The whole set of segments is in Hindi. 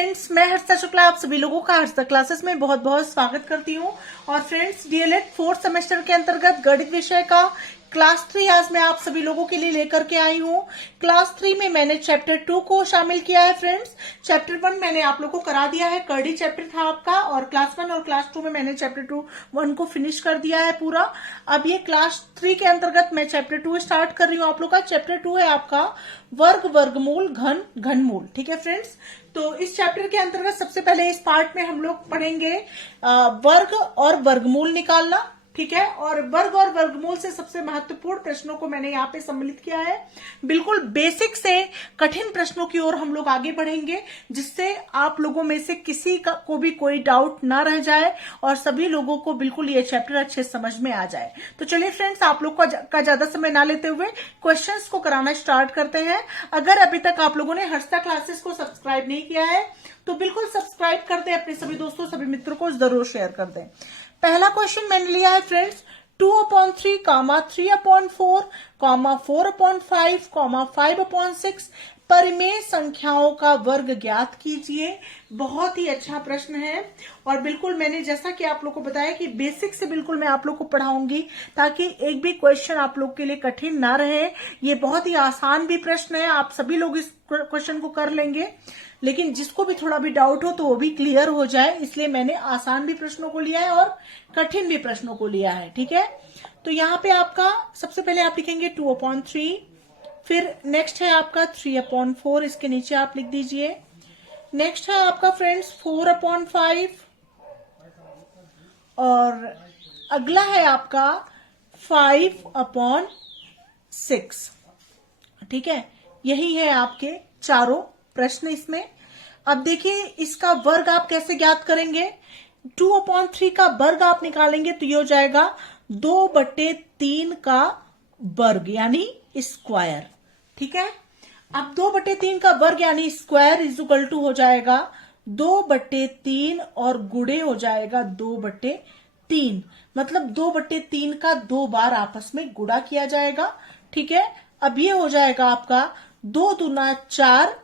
फ्रेंड्स, मैं हर्षिता शुक्ला आप सभी लोगों का हर्षिता क्लासेस में बहुत बहुत स्वागत करती हूं। और फ्रेंड्स, डीएलएड फोर्थ सेमेस्टर के अंतर्गत गणित विषय का क्लास 3 आज मैं आप सभी लोगों के लिए लेकर के आई हूं। क्लास 3 में मैंने चैप्टर 2 को शामिल किया है। फ्रेंड्स, चैप्टर 1 मैंने आप लोगों को करा दिया है, कर्डी चैप्टर था आपका, और क्लास 1 और क्लास 2 में मैंने चैप्टर 1 को फिनिश कर दिया है पूरा। अब ये क्लास 3 के अंतर्गत मैं चैप्टर 2 स्टार्ट कर रही हूँ आप लोग का। चैप्टर 2 है आपका वर्ग, वर्गमूल, घन, घनमूल। ठीक है फ्रेंड्स, तो इस चैप्टर के अंतर्गत सबसे पहले इस पार्ट में हम लोग पढ़ेंगे वर्ग और वर्गमूल निकालना। ठीक है, और वर्ग और वर्गमूल से सबसे महत्वपूर्ण प्रश्नों को मैंने यहाँ पे सम्मिलित किया है। बिल्कुल बेसिक से कठिन प्रश्नों की ओर हम लोग आगे बढ़ेंगे, जिससे आप लोगों में से किसी को भी कोई डाउट ना रह जाए और सभी लोगों को बिल्कुल ये चैप्टर अच्छे समझ में आ जाए। तो चलिए फ्रेंड्स, आप लोग का ज्यादा समय ना लेते हुए क्वेश्चंस को कराना स्टार्ट करते हैं। अगर अभी तक आप लोगों ने हर्षिता क्लासेस को सब्सक्राइब नहीं किया है तो बिल्कुल सब्सक्राइब कर दें, अपने सभी दोस्तों सभी मित्रों को जरूर शेयर कर दें। पहला क्वेश्चन मैंने लिया है फ्रेंड्स 2/3, 3/4, 4/5, 5/6 परिमेय संख्याओं का वर्ग ज्ञात कीजिए। बहुत ही अच्छा प्रश्न है, और बिल्कुल मैंने जैसा कि आप लोग को बताया कि बेसिक से बिल्कुल मैं आप लोग को पढ़ाऊंगी, ताकि एक भी क्वेश्चन आप लोग के लिए कठिन ना रहे। ये बहुत ही आसान भी प्रश्न है, आप सभी लोग इस क्वेश्चन को कर लेंगे, लेकिन जिसको भी थोड़ा भी डाउट हो तो वो भी क्लियर हो जाए, इसलिए मैंने आसान भी प्रश्नों को लिया है और कठिन भी प्रश्नों को लिया है। ठीक है, तो यहाँ पे आपका सबसे पहले आप लिखेंगे 2/3, फिर नेक्स्ट है आपका 3/4, इसके नीचे आप लिख दीजिए। नेक्स्ट है आपका फ्रेंड्स 4/5, और अगला है आपका 5/6। ठीक है, यही है आपके चारों प्रश्न इसमें। अब देखिए, इसका वर्ग आप कैसे ज्ञात करेंगे। 2/3 का वर्ग आप निकालेंगे तो ये हो जाएगा 2/3 का वर्ग यानी स्क्वायर। ठीक है, अब 2/3 का वर्ग यानी स्क्वायर इज इक्वल टू हो जाएगा 2/3 और गुणे हो जाएगा 2/3, मतलब 2/3 का 2 बार आपस में गुणा किया जाएगा। ठीक है, अब ये हो जाएगा आपका 2 दूना 4,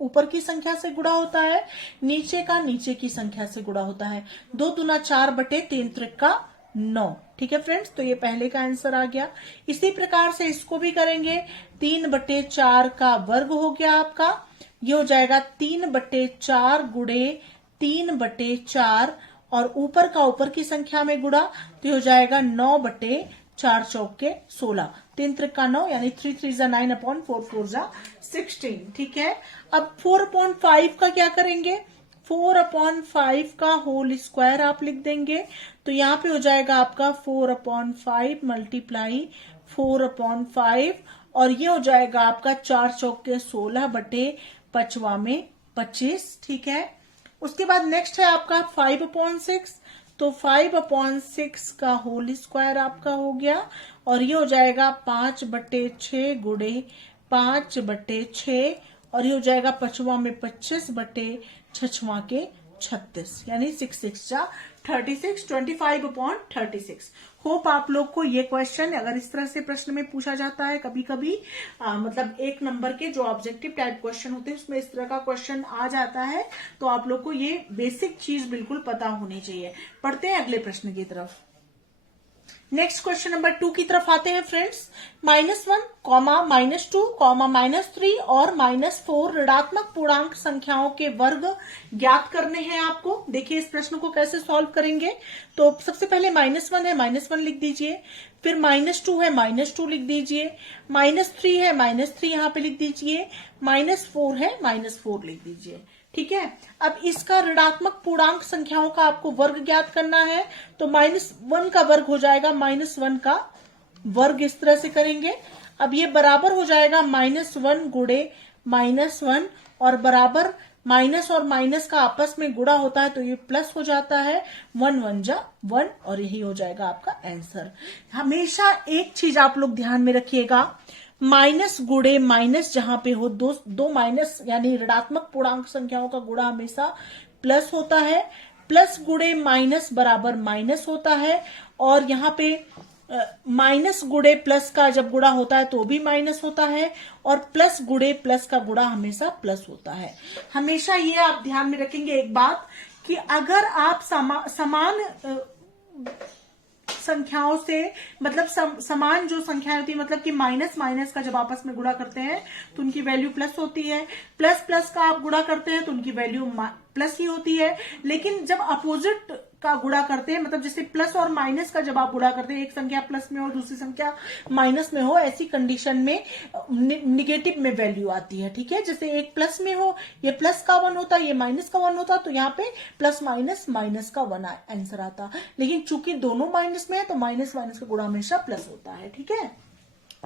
ऊपर की संख्या से गुणा होता है, नीचे का नीचे की संख्या से गुणा होता है। 2 दूना 4/3 त्रिका 9। ठीक है फ्रेंड्स, तो ये पहले का आंसर आ गया। इसी प्रकार से इसको भी करेंगे। 3/4 का वर्ग हो गया आपका, ये हो जाएगा 3/4 गुणे 3/4, और ऊपर का ऊपर की संख्या में गुणा तो हो जाएगा 9/4 चौके 16, 3 त्रिका 9 यानी 3 3 9/4, 4 4 16। ठीक है, अब 4/5 का क्या करेंगे। 4/5 का होल स्क्वायर आप लिख देंगे, तो यहाँ पे हो जाएगा आपका 4/5 मल्टीप्लाई 4/5, और ये हो जाएगा आपका 4 चौके 16/5 में 25। ठीक है, उसके बाद नेक्स्ट है आपका 5/6, तो 5/6 का होल स्क्वायर आपका हो गया, और ये हो जाएगा 5/6 गुणे 5/6, और ये हो जाएगा 5 में 25/6 के 36, यानी 6 6 36, 25/36। होप आप लोग को ये क्वेश्चन, अगर इस तरह से प्रश्न में पूछा जाता है कभी कभी, मतलब 1 नंबर के जो ऑब्जेक्टिव टाइप क्वेश्चन होते हैं उसमें इस तरह का क्वेश्चन आ जाता है, तो आप लोग को ये बेसिक चीज बिल्कुल पता होनी चाहिए। पढ़ते हैं अगले प्रश्न की तरफ। नेक्स्ट क्वेश्चन नंबर 2 की तरफ आते हैं फ्रेंड्स। -1, -2, -3 और -4 ऋणात्मक पूर्णांक संख्याओं के वर्ग ज्ञात करने हैं आपको। देखिए इस प्रश्न को कैसे सॉल्व करेंगे। तो सबसे पहले -1 है, -1 लिख दीजिए, फिर -2 है, -2 लिख दीजिए, -3 है, -3 यहाँ पे लिख दीजिए, -4 है, -4 लिख दीजिए। ठीक है, अब इसका ऋणात्मक पूर्णांक संख्याओं का आपको वर्ग ज्ञात करना है, तो -1 का वर्ग हो जाएगा -1 का वर्ग, इस तरह से करेंगे। अब ये बराबर हो जाएगा -1 गुणे -1, और बराबर माइनस और माइनस का आपस में गुणा होता है तो ये प्लस हो जाता है, 1 1 जा 1, और यही हो जाएगा आपका आंसर। हमेशा एक चीज आप लोग ध्यान में रखिएगा, माइनस गुणे माइनस जहां पे हो, दो माइनस यानी ऋणात्मक पूर्णांक संख्याओं का गुणा हमेशा प्लस होता है, प्लस गुणे माइनस बराबर माइनस होता है, और यहाँ पे माइनस गुणे प्लस का जब गुणा होता है तो भी माइनस होता है, और प्लस गुणे प्लस का गुणा हमेशा प्लस होता है। हमेशा ये आप ध्यान में रखेंगे एक बात कि अगर आप समान संख्याओं से, मतलब समान जो संख्याएं होती है, मतलब कि माइनस माइनस का जब आपस में गुणा करते हैं तो उनकी वैल्यू प्लस होती है, प्लस प्लस का आप गुणा करते हैं तो उनकी वैल्यू प्लस ही होती है। लेकिन जब अपोजिट का गुणा करते हैं, मतलब जैसे प्लस और माइनस का जब आप गुणा करते हैं, एक संख्या प्लस में हो दूसरी संख्या माइनस में हो, ऐसी कंडीशन में निगेटिव में वैल्यू आती है। ठीक है, जैसे एक प्लस में हो, ये प्लस का 1 होता, ये माइनस का 1 होता, तो यहाँ पे प्लस माइनस माइनस का 1 आंसर आता। लेकिन चूंकि दोनों माइनस में है तो माइनस माइनस का गुणा हमेशा प्लस होता है। ठीक है,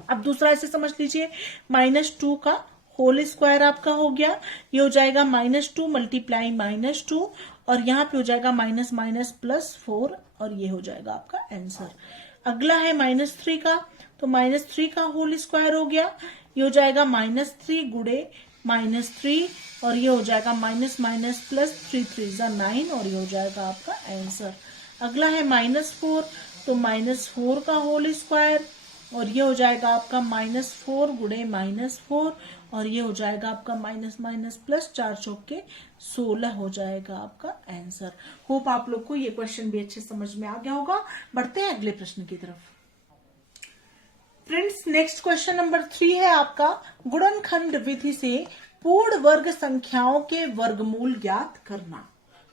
अब दूसरा ऐसे समझ लीजिए, -2 का होल स्क्वायर आपका हो गया, ये हो जाएगा -2 मल्टीप्लाई -2, और यहाँ पे हो जाएगा माइनस माइनस +4, और ये हो जाएगा आपका आंसर। अगला है -3 का, तो -3 का होल स्क्वायर हो गया, ये हो जाएगा -3 गुणे -3, और ये हो जाएगा माइनस माइनस +3 3 9, और ये हो जाएगा आपका आंसर। अगला है -4, तो -4 का होल स्क्वायर, और ये हो जाएगा आपका -4 गुणे -4, और ये हो जाएगा आपका माइनस माइनस +4 चौके 16 हो जाएगा आपका आंसर। होप आप लोग को ये क्वेश्चन भी अच्छे समझ में आ गया होगा। बढ़ते हैं अगले प्रश्न की तरफ। फ्रेंड्स, नेक्स्ट क्वेश्चन नंबर 3 है आपका, गुणनखंड विधि से पूर्ण वर्ग संख्याओं के वर्गमूल ज्ञात करना।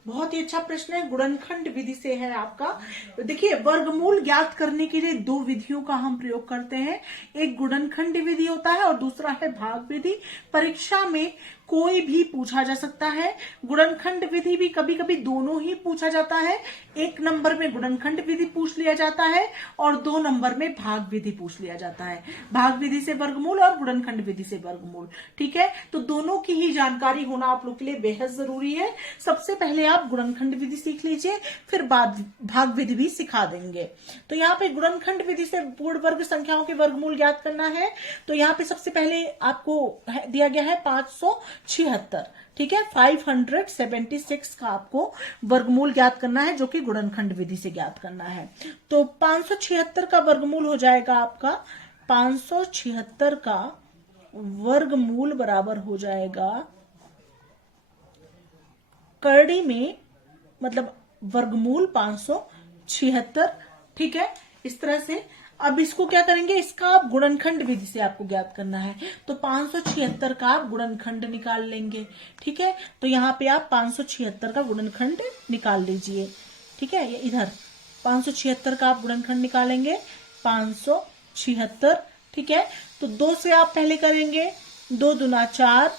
बहुत ही अच्छा प्रश्न है, गुणनखंड विधि से है आपका। देखिए, वर्गमूल ज्ञात करने के लिए 2 विधियों का हम प्रयोग करते हैं, एक गुणनखंड विधि होता है और दूसरा है भाग विधि। परीक्षा में कोई भी पूछा जा सकता है, गुणनखंड विधि भी कभी कभी दोनों ही पूछा जाता है। 1 नंबर में गुणनखंड विधि पूछ लिया जाता है और 2 नंबर में भाग विधि पूछ लिया जाता है, भाग विधि से वर्गमूल और गुणनखंड विधि से वर्गमूल। ठीक है, तो दोनों की ही जानकारी होना आप लोग के लिए बेहद जरूरी है। सबसे पहले आप गुणनखंड विधि सीख लीजिए, फिर बाद भाग विधि भी सिखा देंगे। तो यहाँ पे गुणनखंड विधि से पूर्ण वर्ग संख्याओं के वर्गमूल ज्ञात करना है, तो यहाँ पे सबसे पहले आपको दिया गया है 576। ठीक है, 576 का आपको वर्गमूल ज्ञात करना है, जो कि गुणनखंड विधि से ज्ञात करना है। तो 576 का वर्गमूल हो जाएगा आपका, 576 का वर्गमूल बराबर हो जाएगा करड़ी में, मतलब वर्गमूल 576। ठीक है, इस तरह से। अब इसको क्या करेंगे, इसका आप गुणनखंड विधि से आपको ज्ञात करना है, तो 576 का आप गुणनखंड निकाल लेंगे। ठीक है, तो यहाँ पे आप 576 का गुणनखंड निकाल लीजिए। ठीक है, ये इधर 576 का आप गुणनखंड निकालेंगे, 576। ठीक है, तो 2 से आप पहले करेंगे, 2 दूना 4,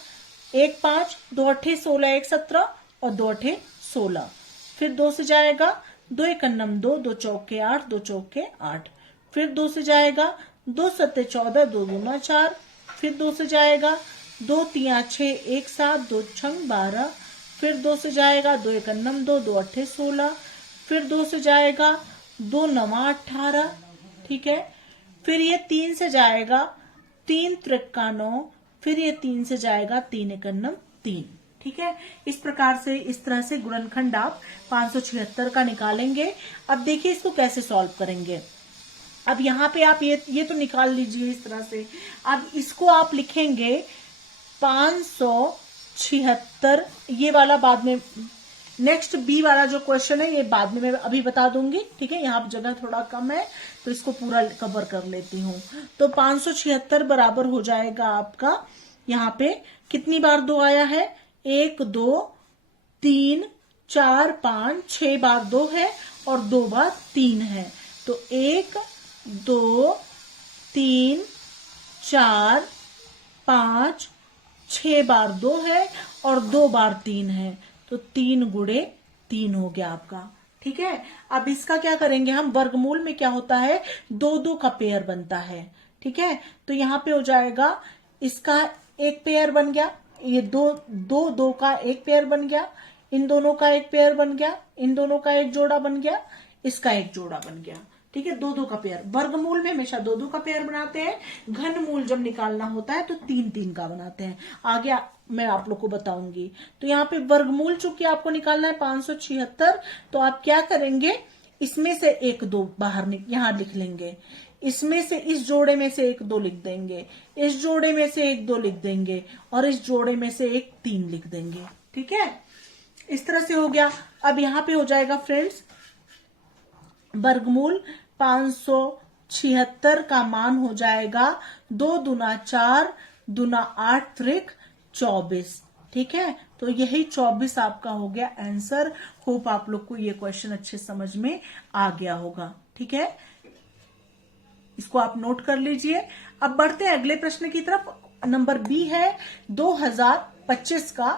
1 5, 2 8 16, 1 17, और 2 8 16। फिर 2 से जाएगा, 2 1 2, 2 चौके 8, 2 चौके 8। फिर 2 से जाएगा, 2 7 14, 2 दूना 4। फिर 2 से जाएगा, 2 3 6, 1 7, 2 6 12। फिर 2 से जाएगा, 2 1 2, 2 8 16। फिर 2 से जाएगा, 2 9 18। ठीक है, फिर ये 3 से जाएगा, 3 3 9। फिर ये 3 से जाएगा, 3 1 3। ठीक है, इस प्रकार से, इस तरह से गुणनखंड आप 576 का निकालेंगे। अब देखिए इसको कैसे सॉल्व करेंगे। अब यहाँ पे आप ये तो निकाल लीजिए इस तरह से। अब इसको आप लिखेंगे 576, ये वाला बाद में, नेक्स्ट बी वाला जो क्वेश्चन है ये बाद में मैं अभी बता दूंगी। ठीक है, यहाँ जगह थोड़ा कम है तो इसको पूरा कवर कर लेती हूँ। तो 576 बराबर हो जाएगा आपका, यहाँ पे कितनी बार 2 आया है, 1 2 3 4 5 6 बार 2 है और 2 बार 3 है। तो 1 2 3 4 5 6 बार 2 है और 2 बार 3 है, तो 3 गुणे 3 हो गया आपका। ठीक है, अब इसका क्या करेंगे हम, वर्गमूल में क्या होता है, 2 2 का पेयर बनता है। ठीक है, तो यहाँ पे हो जाएगा, इसका एक पेयर बन गया, ये 2 का एक पेयर बन गया, इन दोनों का एक पेयर बन गया, इन दोनों का एक जोड़ा बन गया, इसका एक जोड़ा बन गया। ठीक है, 2 2 का पेयर। वर्गमूल में हमेशा 2 2 का पेयर बनाते हैं, घनमूल जब निकालना होता है तो 3 3 का बनाते हैं। आगे मैं आप लोग को बताऊंगी। तो यहाँ पे वर्गमूल चूंकि आपको निकालना है 576, तो आप क्या करेंगे, इसमें से एक दो बाहर यहां लिख लेंगे, इसमें से इस जोड़े में से एक दो लिख देंगे, इस जोड़े में से एक दो लिख देंगे, और इस जोड़े में से एक 3 लिख देंगे। ठीक है, इस तरह से हो गया। अब यहां पे हो जाएगा फ्रेंड्स वर्गमूल 576 का मान हो जाएगा 2 दूना 4 दूना 8 त्रिक 24। ठीक है, तो यही 24 आपका हो गया आंसर। होप आप लोग को ये क्वेश्चन अच्छे समझ में आ गया होगा। ठीक है, इसको आप नोट कर लीजिए। अब बढ़ते हैं अगले प्रश्न की तरफ। नंबर बी है 2025 का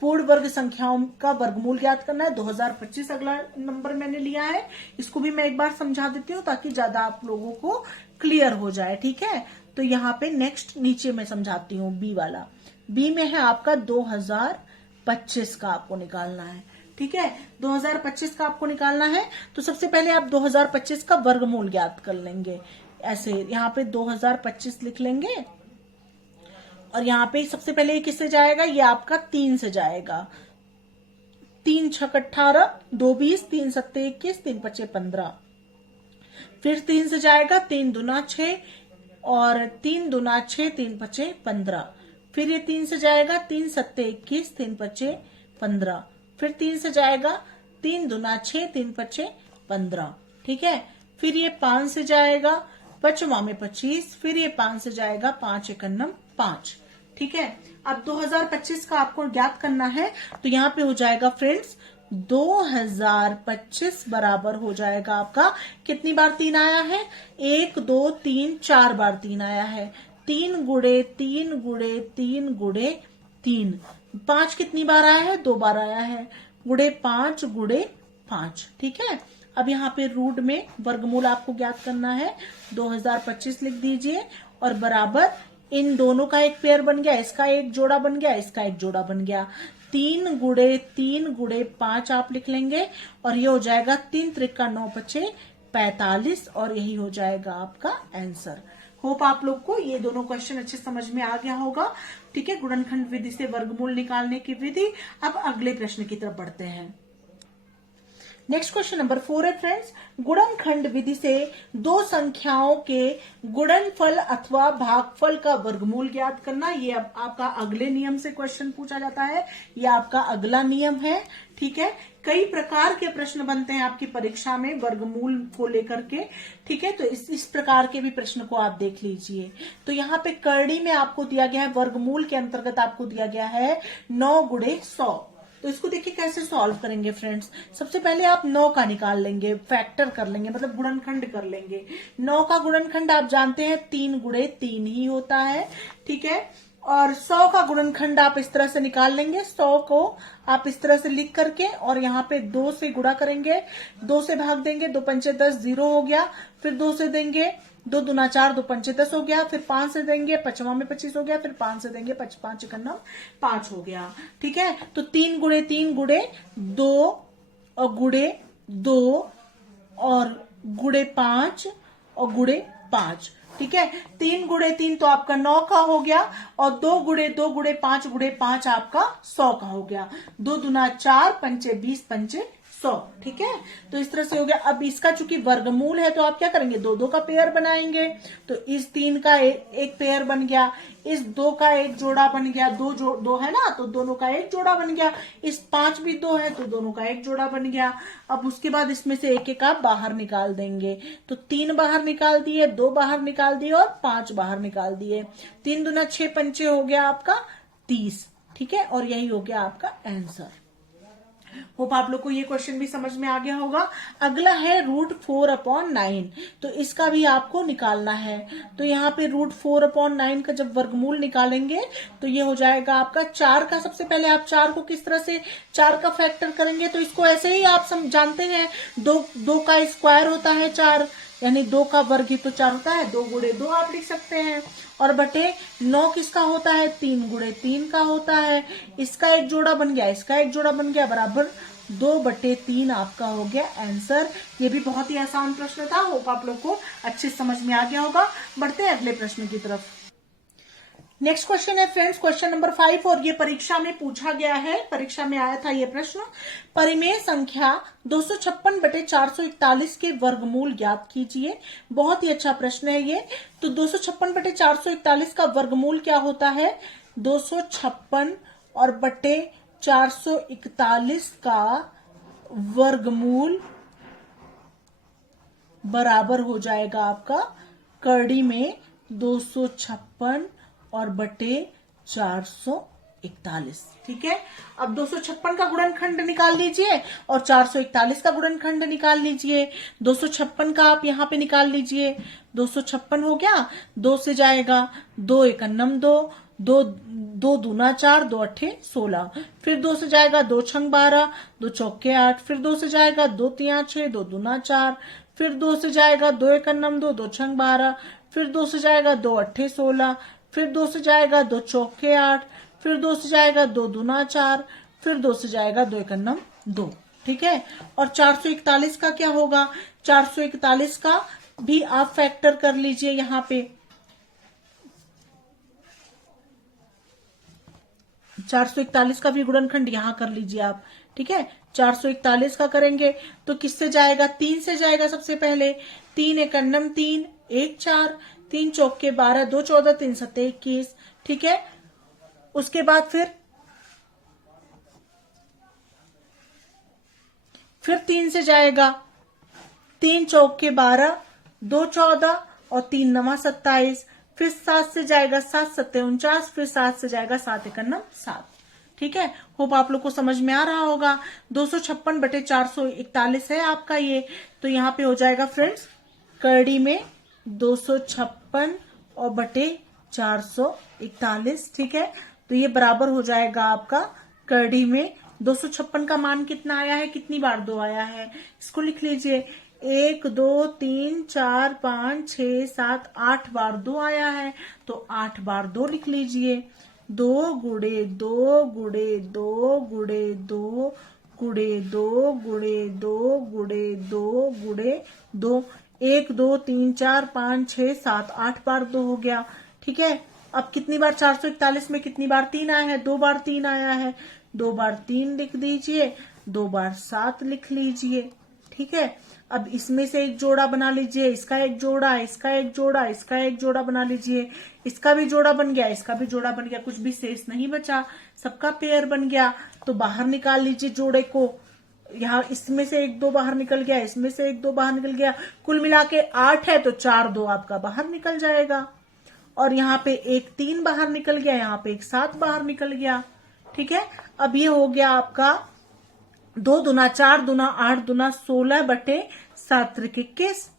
पूर्ण वर्ग संख्याओं का वर्गमूल ज्ञात करना है। 2025 अगला नंबर मैंने लिया है, इसको भी मैं एक बार समझा देती हूँ ताकि ज्यादा आप लोगों को क्लियर हो जाए। ठीक है, तो यहाँ पे नेक्स्ट नीचे मैं समझाती हूँ। बी वाला, बी में है आपका 2025 का आपको निकालना है। ठीक है, 2025 का आपको निकालना है। तो सबसे पहले आप 2025 का वर्गमूल ज्ञात कर लेंगे। ऐसे यहाँ पे 2025 लिख लेंगे, और यहाँ पे सबसे पहले ये किससे जाएगा, ये आपका 3 से जाएगा। 3 छक 18, 2 20, 3 सत्ते 21, 3 पचे 15। फिर 3 से जाएगा 3 दूना 6, और 3 दूना 6, 3 पचे 15। फिर ये 3 से जाएगा 3 सत्ते 21, 3 पचे 15। फिर 3 से जाएगा 3 दूना 6, 3 पचे 15। ठीक है, फिर ये 5 से जाएगा 5वां में 25। फिर ये 5 से जाएगा 5 एकन्नम 5। ठीक है, अब 2025 का आपको ज्ञात करना है। तो यहाँ पे हो जाएगा फ्रेंड्स 2025 बराबर हो जाएगा आपका, कितनी बार 3 आया है, 1 2 3 4 बार 3 आया है। 3 गुड़े 3 गुड़े 3 गुड़े 3। 5 कितनी बार आया है, 2 बार आया है, गुड़े 5 गुड़े 5। ठीक है, अब यहाँ पे रूट में वर्गमूल आपको ज्ञात करना है। 2025 लिख दीजिए, और बराबर इन दोनों का एक पेयर बन गया, इसका एक जोड़ा बन गया, इसका एक जोड़ा बन गया। 3 गुड़े 3 गुड़े 5 आप लिख लेंगे, और ये हो जाएगा 3 त्रिका 9 पचे 45, और यही हो जाएगा आपका आंसर। होप आप लोग को ये दोनों क्वेश्चन अच्छे समझ में आ गया होगा। ठीक है, गुणनखंड विधि से वर्गमूल निकालने की विधि। अब अगले प्रश्न की तरफ बढ़ते हैं। नेक्स्ट क्वेश्चन नंबर 4 है फ्रेंड्स, गुणनखंड विधि से दो संख्याओं के गुणनफल अथवा भागफल का वर्गमूल ज्ञात करना। ये अब आपका अगले नियम से क्वेश्चन पूछा जाता है, ये आपका अगला नियम है। ठीक है, कई प्रकार के प्रश्न बनते हैं आपकी परीक्षा में वर्गमूल को लेकर के। ठीक है, तो इस प्रकार के भी प्रश्न को आप देख लीजिए। तो यहाँ पे करड़ी में आपको दिया गया है, वर्गमूल के अंतर्गत आपको दिया गया है 9 गुणे 100। तो इसको देखिए कैसे सॉल्व करेंगे फ्रेंड्स। सबसे पहले आप 9 का निकाल लेंगे, फैक्टर कर लेंगे, मतलब गुणनखंड कर लेंगे। 9 का गुणनखंड आप जानते हैं 3 गुणे 3 ही होता है। ठीक है, और 100 का गुणनखंड आप इस तरह से निकाल लेंगे। 100 को आप इस तरह से लिख करके, और यहाँ पे 2 से गुणा करेंगे, 2 से भाग देंगे, 2 पंचे 10, 0 हो गया। फिर 2 से देंगे, 2 दूना 4, 2 पंचे 10 हो गया। फिर 5 से देंगे, 5वां में 25 हो गया। फिर 5 से देंगे, 5 एकन्नम 5 हो गया। ठीक है, तो 3 गुणे 3 गुणे 2 और गुणे 2 और गुणे 5 और गुणे 5। ठीक है, 3 गुणे 3 तो आपका 9 का हो गया, और 2 गुणे 2 गुणे 5 गुणे 5 आपका 100 का हो गया। 2 दूना 4, पंचे 20, पंचे 100। ठीक है, तो इस तरह से हो गया। अब इसका चूंकि वर्गमूल है तो आप क्या करेंगे, 2 2 का पेयर बनाएंगे। तो इस 3 का एक पेयर बन गया, इस 2 का एक जोड़ा बन गया, 2 है ना, तो दोनों का एक जोड़ा बन गया। इस 5 भी 2 है तो दोनों का एक जोड़ा बन गया। अब उसके बाद इसमें से एक एक आप बाहर निकाल देंगे। तो 3 बाहर निकाल दिए, 2 बाहर निकाल दिए, और 5 बाहर निकाल दिए। 3 दूना 6 पंचे हो गया आपका 30। ठीक है, और यही हो गया आपका आंसर। होप आप लोग को ये क्वेश्चन भी समझ में आ गया होगा। अगला है √4/9। तो इसका भी आपको निकालना है। तो यहाँ पे √4/9 का जब वर्गमूल निकालेंगे तो ये हो जाएगा आपका 4 का। सबसे पहले आप 4 को किस तरह से 4 का फैक्टर करेंगे, तो इसको ऐसे ही आप जानते हैं, 2 का स्क्वायर होता है 4, यानी 2 का वर्ग ही तो 4 होता है। 2 गुणे 2 आप लिख सकते हैं, और बटे 9 किसका होता है, 3 गुणे 3 का होता है। इसका एक जोड़ा बन गया, इसका एक जोड़ा बन गया, बराबर 2/3 आपका हो गया आंसर। ये भी बहुत ही आसान प्रश्न था। होप आप लोग को अच्छे समझ में आ गया होगा। बढ़ते हैं अगले प्रश्न की तरफ। नेक्स्ट क्वेश्चन है फ्रेंड्स क्वेश्चन नंबर 5 और ये परीक्षा में पूछा गया है, परीक्षा में आया था ये प्रश्न। परिमेय संख्या 256/441 के वर्गमूल ज्ञात कीजिए। बहुत ही अच्छा प्रश्न है ये। तो 256/441 का वर्गमूल क्या होता है? 256 और बटे 441 का वर्गमूल बराबर हो जाएगा आपका करड़ी में 256 और बटे 441। ठीक है, अब 256 का गुणनखंड निकाल लीजिए और 441 का गुणनखंड निकाल लीजिए। 256 का आप यहां पे निकाल लीजिए। 256 हो गया, 2 से जाएगा 2 एकन्नम 2, 2 दूना 4, 2 अट्ठे 16। फिर 2 से जाएगा 2 छंग 12, 2 चौके 8। फिर 2 से जाएगा 2 तिया 6, 2 दूना 4। फिर 2 से जाएगा 2 एकन्नम 2, 2 छंग 12। फिर 2 से जाएगा 2 अट्ठे 16। फिर 2 से जाएगा 2 चौके 8। फिर 2 से जाएगा 2 दूना 4। फिर 2 से जाएगा 2 एकन्नम 2। ठीक है, और 441 का क्या होगा? 441 का भी आप फैक्टर कर लीजिए यहां पे। 441 का भी गुणनखंड यहां कर लीजिए आप। ठीक है, 441 का करेंगे तो किससे जाएगा? 3 से जाएगा सबसे पहले। 3 एकन्नम 3, 1 4, 3 चौके 12, 2 14, 3 सत्ते 21। ठीक है, उसके बाद फिर 3 से जाएगा 3 चौके 12, 2 14 और 3 नवा 27। फिर 7 से जाएगा 7 सत्ते 49। फिर 7 से जाएगा 7 एकन्नम 7। ठीक है, होप आप लोग को समझ में आ रहा होगा। 256/441 है आपका ये। तो यहाँ पे हो जाएगा फ्रेंड्स करड़ी में 256 और बटे 441। ठीक है, तो ये बराबर हो जाएगा आपका करड़ी में 256 का मान कितना आया है, कितनी बार 2 आया है, इसको लिख लीजिए। 1 2 3 4 5 6 7 8 बार 2 आया है, तो 8 बार 2 लिख लीजिए। 2 गुड़े 2 गुड़े 2 गुड़े 2 गुड़े 2 गुड़े 2 गुड़े 2 गुड़े 2। 1 2 3 4 5 6 7 8 बार 2 हो गया। ठीक है, अब कितनी बार 441 में कितनी बार 3 आया है? 2 बार 3 आया है, 2 बार 3 लिख दीजिए, 2 बार 7 लिख लीजिए। ठीक है, अब इसमें से एक जोड़ा बना लीजिए, इसका एक जोड़ा, इसका एक जोड़ा, इसका एक जोड़ा बना लीजिए। इसका भी जोड़ा बन गया, इसका भी जोड़ा बन गया, कुछ भी शेष नहीं बचा, सबका पेयर बन गया। तो बाहर निकाल लीजिए जोड़े को। यहाँ इसमें से 1 2 बाहर निकल गया, इसमें से 1 2 बाहर निकल गया, कुल मिला के 8 है, तो 4 2 आपका बाहर निकल जाएगा। और यहाँ पे 1 3 बाहर निकल गया, यहाँ पे 1 7 बाहर निकल गया। ठीक है, अब ये हो गया आपका 2 दूना 4 दूना 8 दूना 16 बटे 7 21,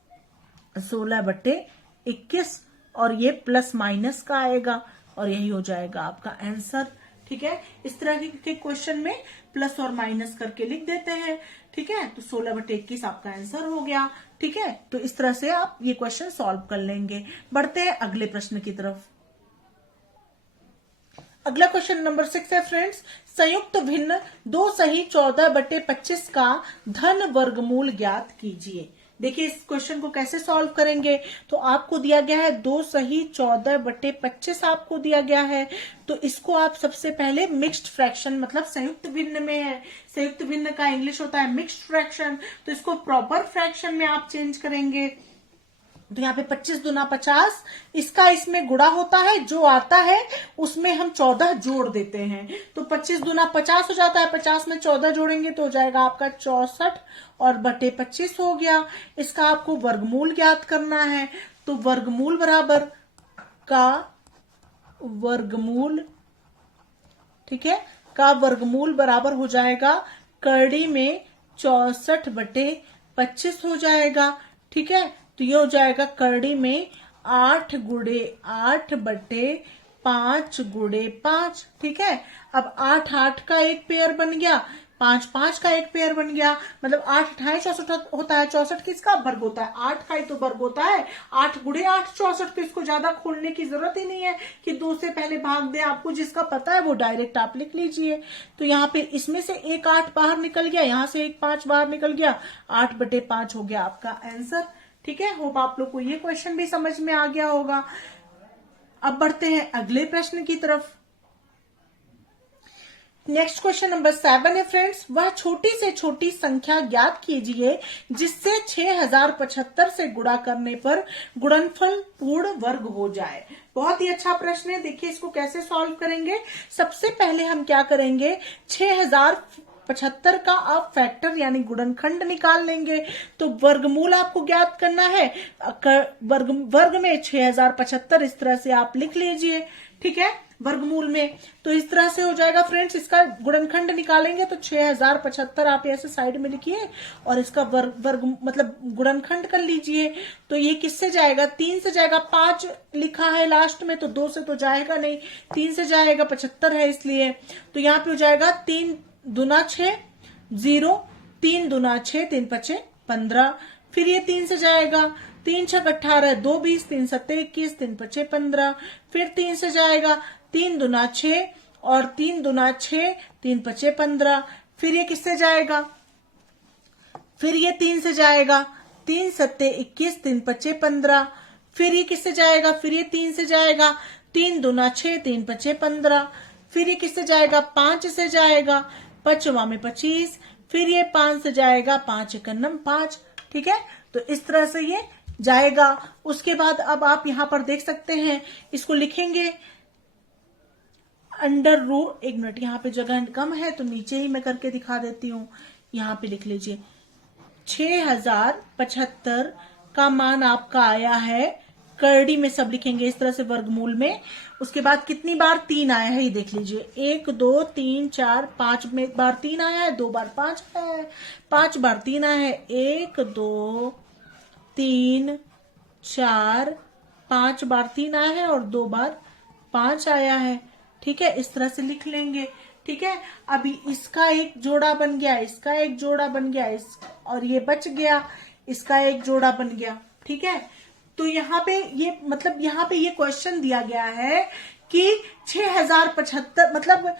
16 बटे 21। और ये प्लस माइनस का आएगा और यही हो जाएगा आपका आंसर। ठीक है, इस तरह के क्वेश्चन में प्लस और माइनस करके लिख देते हैं। ठीक है, तो 16 बटे 21 आपका आंसर हो गया। ठीक है, तो इस तरह से आप ये क्वेश्चन सॉल्व कर लेंगे। बढ़ते हैं अगले प्रश्न की तरफ। अगला क्वेश्चन नंबर 6 है फ्रेंड्स, संयुक्त भिन्न 2 सही 14/25 का धन वर्गमूल ज्ञात कीजिए। देखिए इस क्वेश्चन को कैसे सॉल्व करेंगे। तो आपको दिया गया है 2 सही 14/25 आपको दिया गया है। तो इसको आप सबसे पहले मिक्स्ड फ्रैक्शन, मतलब संयुक्त भिन्न में है, संयुक्त भिन्न का इंग्लिश होता है मिक्स्ड फ्रैक्शन, तो इसको प्रॉपर फ्रैक्शन में आप चेंज करेंगे। तो यहाँ पे 25 दूना 50, इसका इसमें गुणा होता है, जो आता है उसमें हम 14 जोड़ देते हैं। तो 25 दूना 50 हो जाता है, 50 में 14 जोड़ेंगे तो हो जाएगा आपका 64 और बटे 25 हो गया। इसका आपको वर्गमूल ज्ञात करना है। तो वर्गमूल बराबर का वर्गमूल, ठीक है, का वर्गमूल बराबर हो जाएगा करड़ी में 64/25 हो जाएगा। ठीक है, तो ये हो जाएगा करड़ी में 8 गुड़े 8 बटे 5 गुड़े 5। ठीक है, अब 8 8 का एक पेयर बन गया, 5 5 का एक पेयर बन गया, मतलब 8 28 64 होता है। 64 किसका वर्ग होता है? 8 का ही तो वर्ग होता है। 8 गुड़े 8 64, तो इसको ज्यादा खोलने की जरूरत ही नहीं है कि 2 से पहले भाग दे। आपको जिसका पता है वो डायरेक्ट आप लिख लीजिए। तो यहाँ पे इसमें से एक 8 बाहर निकल गया, यहाँ से एक 5 बाहर निकल गया, 8/5 हो गया आपका आंसर। ठीक है, होप आप लोग को ये क्वेश्चन भी समझ में आ गया होगा। अब बढ़ते हैं अगले प्रश्न की तरफ। नेक्स्ट क्वेश्चन नंबर 7 है फ्रेंड्स, वह छोटी से छोटी संख्या ज्ञात कीजिए जिससे 6075 से गुणा करने पर गुणनफल पूर्ण वर्ग हो जाए। बहुत ही अच्छा प्रश्न है। देखिए इसको कैसे सॉल्व करेंगे। सबसे पहले हम क्या करेंगे, 6075 का आप फैक्टर यानी गुणनखंड निकाल लेंगे। तो वर्गमूल आपको ज्ञात करना है। वर्ग में 6075 इस तरह से आप लिख लीजिए, ठीक है, वर्गमूल में। तो इस तरह से हो जाएगा फ्रेंड्स। इसका गुणनखंड निकालेंगे तो 6075 आप ऐसे साइड में लिखिए और इसका वर्ग मतलब गुणनखंड कर लीजिए। तो ये किससे जाएगा, 3 से जाएगा। 5 लिखा है लास्ट में तो 2 से तो जाएगा नहीं, 3 से जाएगा, 75 है इसलिए। तो यहाँ पे हो जाएगा 3 दूना 6 0, 3 दूना 6, 3 पचे 15। फिर ये 3 से जाएगा, 3 छक 18, 2 20, 3 सत्ते 21, 3 पचे 15। फिर 3 से जाएगा, 3 दूना 6 और 3 दूना 6, 3 पचे 15। फिर ये किससे जाएगा, फिर ये 3 से जाएगा, 3 सत्ते 21, 3 पचे 15। फिर ये किससे जाएगा, फिर ये 3 से जाएगा, 3 दूना 6, 3 पचे 15। फिर ये किससे जाएगा, 5 से जाएगा, 5वां में 25। फिर ये 5 से जाएगा, 5 एकन्नम 5, ठीक है। तो इस तरह से ये जाएगा। उसके बाद अब आप यहां पर देख सकते हैं, इसको लिखेंगे अंडर रूट। एक मिनट, यहाँ पे जगह कम है तो नीचे ही मैं करके दिखा देती हूँ। यहाँ पे लिख लीजिए 6075 का मान आपका आया है, करड़ी में सब लिखेंगे इस तरह से वर्गमूल में। उसके बाद कितनी बार 3 आया है ये देख लीजिए, 1 2 3 4 5 में बार 3 आया है, 2 बार 5 आया है, 5 बार 3 आया है, 1 2 3 4 5 बार 3 आया है और 2 बार 5 आया है, ठीक है। इस तरह से लिख लेंगे, ठीक है। अभी इसका एक जोड़ा बन गया, इसका एक जोड़ा बन गया, और ये बच गया, इसका एक जोड़ा बन गया, ठीक है। तो यहाँ पे ये मतलब यहाँ पे ये क्वेश्चन दिया गया है कि 6075 मतलब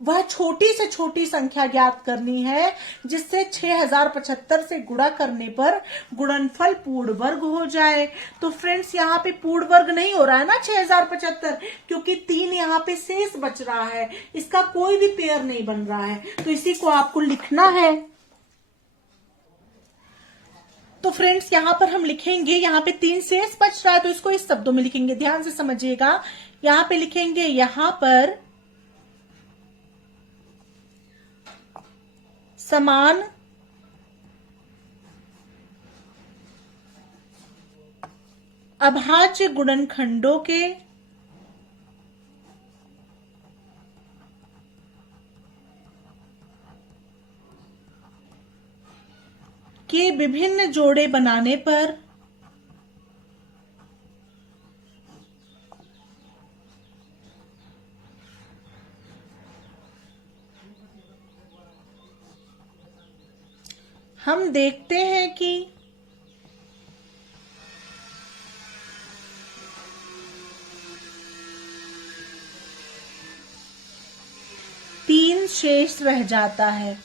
वह छोटी से छोटी संख्या ज्ञात करनी है जिससे 6075 से गुणा करने पर गुणनफल पूर्ण वर्ग हो जाए। तो फ्रेंड्स यहाँ पे पूर्ण वर्ग नहीं हो रहा है ना 6075, क्योंकि 3 यहाँ पे शेष बच रहा है, इसका कोई भी पेयर नहीं बन रहा है, तो इसी को आपको लिखना है। तो फ्रेंड्स यहाँ पर हम लिखेंगे, यहाँ पे 3 शेष बच रहा है तो इसको इस शब्दों में लिखेंगे, ध्यान से समझिएगा। यहाँ पे लिखेंगे, यहाँ पर समान अभाज्य गुणनखंडों के विभिन्न जोड़े बनाने पर हम देखते हैं कि तीन शेष रह जाता है,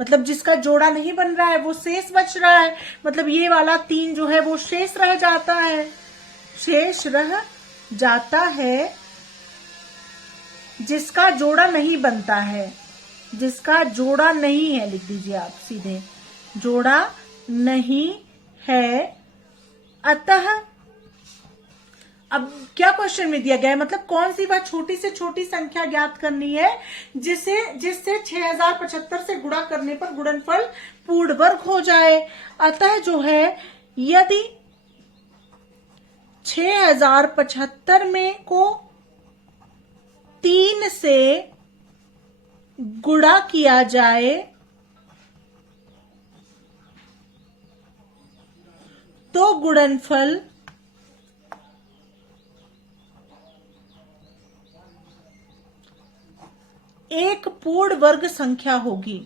मतलब जिसका जोड़ा नहीं बन रहा है वो शेष बच रहा है, मतलब ये वाला 3 जो है वो शेष रह जाता है, शेष रह जाता है जिसका जोड़ा नहीं बनता है, जिसका जोड़ा नहीं है, लिख दीजिए आप सीधे, जोड़ा नहीं है। अतः अब क्या क्वेश्चन में दिया गया है, मतलब कौन सी वह छोटी से छोटी संख्या ज्ञात करनी है जिससे 6075 से गुणा करने पर गुणनफल पूर्ण वर्ग हो जाए। अतः जो है, यदि 6075 में को 3 से गुणा किया जाए तो गुणनफल एक पूर्ण वर्ग संख्या होगी।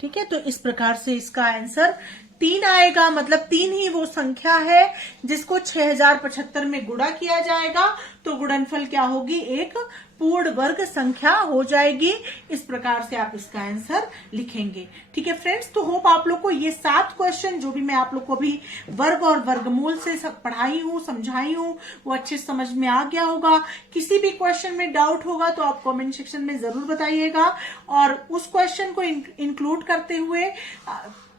ठीक है, तो इस प्रकार से इसका आंसर 3 आएगा, मतलब 3 ही वो संख्या है जिसको 6075 में गुणा किया जाएगा, तो गुणनफल क्या होगी, एक पूर्ण वर्ग संख्या हो जाएगी। इस प्रकार से आप इसका आंसर लिखेंगे। ठीक है फ्रेंड्स, तो होप आप लोग को ये 7 क्वेश्चन जो भी मैं आप लोग को भी वर्ग और वर्गमूल से पढ़ाई हूँ, समझाई हूँ, वो अच्छे समझ में आ गया होगा। किसी भी क्वेश्चन में डाउट होगा तो आप कमेंट सेक्शन में जरूर बताइएगा, और उस क्वेश्चन को इंक्लूड करते हुए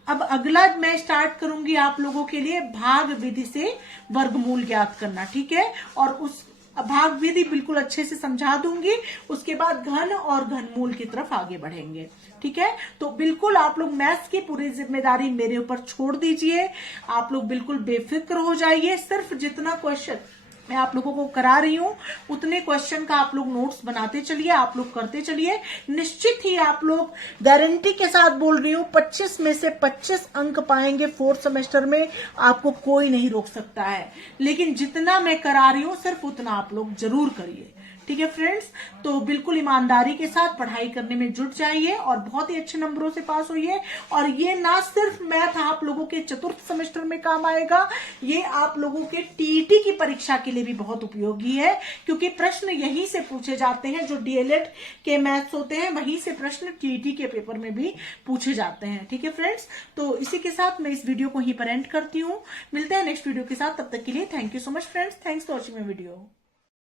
अब अगला मैं स्टार्ट करूंगी आप लोगों के लिए भाग विधि से वर्गमूल ज्ञात करना। ठीक है, और उस भाग विधि बिल्कुल अच्छे से समझा दूंगी। उसके बाद घन और घनमूल की तरफ आगे बढ़ेंगे। ठीक है, तो बिल्कुल आप लोग मैथ्स की पूरी जिम्मेदारी मेरे ऊपर छोड़ दीजिए। आप लोग बिल्कुल बेफिक्र हो जाइए। सिर्फ जितना क्वेश्चन मैं आप लोगों को करा रही हूं उतने क्वेश्चन का आप लोग नोट्स बनाते चलिए, आप लोग करते चलिए। निश्चित ही आप लोग, गारंटी के साथ बोल रही हूं, 25 में से 25 अंक पाएंगे 4th सेमेस्टर में। आपको कोई नहीं रोक सकता है, लेकिन जितना मैं करा रही हूं सिर्फ उतना आप लोग जरूर करिए। ठीक है फ्रेंड्स, तो बिल्कुल ईमानदारी के साथ पढ़ाई करने में जुट जाइए और बहुत ही अच्छे नंबरों से पास होइए। और ये ना सिर्फ मैथ आप लोगों के 4th सेमेस्टर में काम आएगा, ये आप लोगों के टीईटी की परीक्षा के लिए भी बहुत उपयोगी है, क्योंकि प्रश्न यहीं से पूछे जाते हैं। जो डीएलएड के मैथ्स होते हैं वहीं से प्रश्न टीईटी के पेपर में भी पूछे जाते हैं। ठीक है फ्रेंड्स, तो इसी के साथ मैं इस वीडियो को यहीं पर एंड करती हूँ। मिलते हैं नेक्स्ट वीडियो के साथ, तब तक के लिए thank you so much friends, thanks for watching my video.